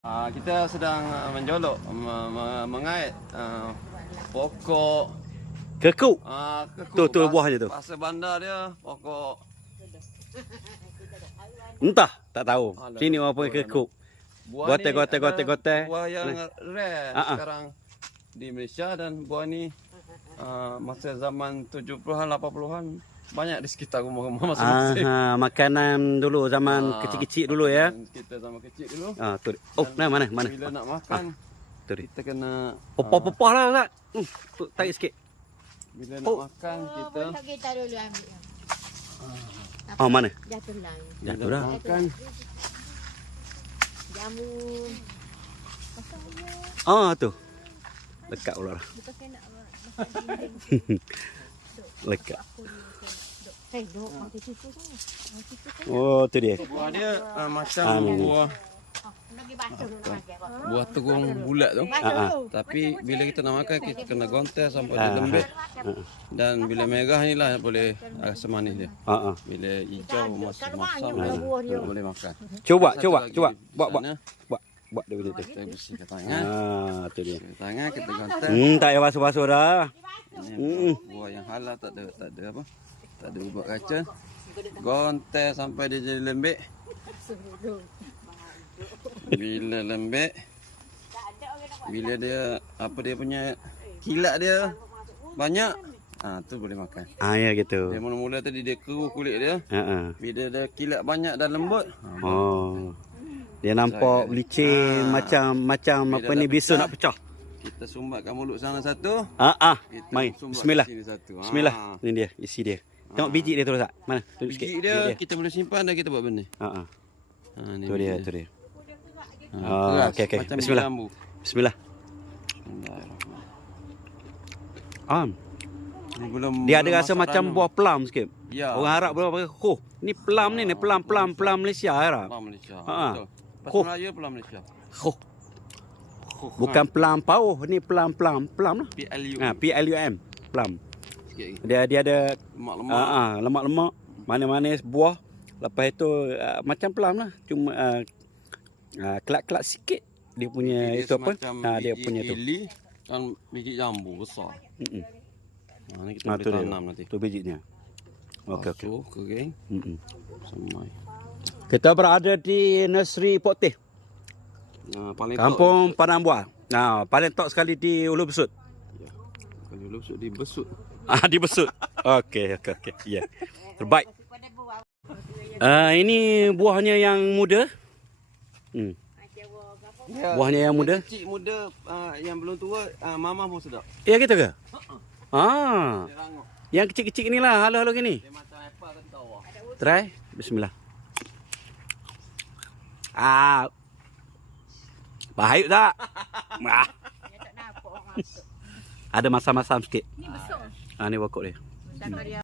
Ah, kita sedang ah, menjolok, me- me- mengait ah, pokok Kekuk. ah, keku. Tu, tu Bahasa- buahnya tu. Bahasa bandar dia pokok Entah, tak tahu. Alah, Sini orang panggil kekuk. buah Gotek, gotek, ada gotek, gotek. Buah yang rare ah. sekarang di Malaysia dan buah ni ah, masa zaman 70-an 80-an banyak di sekitar rumah-rumah masing-masing. Aha, makanan dulu zaman Ah, kecil-kecil dulu ya. Kita zaman kecil dulu. Ah, tu. Oh, nah, mana mana? Bila nak makan Tu dia. kita kena Popah-popah lah Ustaz. Hmm, tu tarik sikit. bila nak Oh. makan kita Tak kita dulu ambil. Oh, mana? Jatuh lah. Dah tu bila dah. makan Jamu. Ah, tu. Lekat saya nak Lekat. Eh, duk tu. Mati cucu. Oh, tu dia. buah dia ah, macam Ah, buah lagi. buah terung bulat tu. Ah, ah. Tapi bila kita nak makan kita kena gontel sampai dia Ah. lembek. Dan bila merah ni lah boleh rasa manis dia. Ah, ah. Bila hijau masuk Kalau masam banyak buah dia. boleh makan. Cuba, Satu cuba, cuba. Buat, buat. Buat, buat dia macam tu. Kita bersihkan tangan. Ah, tu dia. Tangan kita gontel. Hmm, tak payah basuh-basuh dah. Ni Hmm. buah yang halal tak ada tak ada apa? Tak ada ubat kaca. Gontel sampai dia jadi lembek. Bila lembek bila dia apa dia punya kilat dia banyak ah tu boleh makan. Ah, ya gitu. Dia mula-mula tadi dia keruh kulit dia. Ha. Bila dia kilat banyak dan lembut, ah, Oh. Dia nampak licin Ah. macam macam Bila apa ni bisu nak pecah. kita sumbatkan mulut sana satu. Ah ah. Kita Mai. Bismillah. satu. Ah. Bismillah. Ini dia, isi dia. Tengok biji dia tu Ustaz. Mana? Tunjuk sikit. Biji dia kita boleh simpan dan kita buat benda. Ha ah. Ha ni. Tu biji dia, tu dia. Ha, Ah, keras, okey, okey. Bismillah. biji. Bismillah. Bismillahirrahmanirrahim. Ah. Belum Dia ada rasa macam buah plum sikit. Ya. Orang Arab berapa kata, "Oh, ni plum ni, ni plum plum plum Malaysia Arab." Pelam Malaysia. Ha. Betul. Bahasa Koh. Melayu pelam Malaysia. Oh, bukan plum pauh, ni plum plum plum lah. PLU. Ha, P L U M, plum. Sikit. Dia dia ada Lemak-lemak. ah ah, lemak-lemak, manis-manis buah. Lepas itu uh, macam plum lah. Cuma uh, uh, kelak-kelak sikit dia punya Dia itu apa? Ha, dia punya tu. Dan biji jambu besar. Mm-mm. Ha, ni kita Ha, boleh tu dia. tanam nanti. Tu bijinya. Okey okey. Basuh, kering, Mm-mm. semai. Kita berada di nursery Poteh, Nah, paling Kampung Padang Buah. Nah, paling top sekali di Ulu Besut. Top, ya. Kalau lusuk di besut. Ah, di Besut. Okey, okey, okey. Ya. Terbaik. Ah, ini buahnya yang muda. Hmm. Ya, Buahnya yang muda. Kecil muda uh, yang belum tua uh, mama pun sedap. Ya gitu ke? Ah, yang kecil-kecil ni lah, halo-halo gini. Try. Bismillah. Ah. Bahayut tak? Ah. Ada masam-masam sikit. Ni besar. Ah, ni wakuk dia. Dia?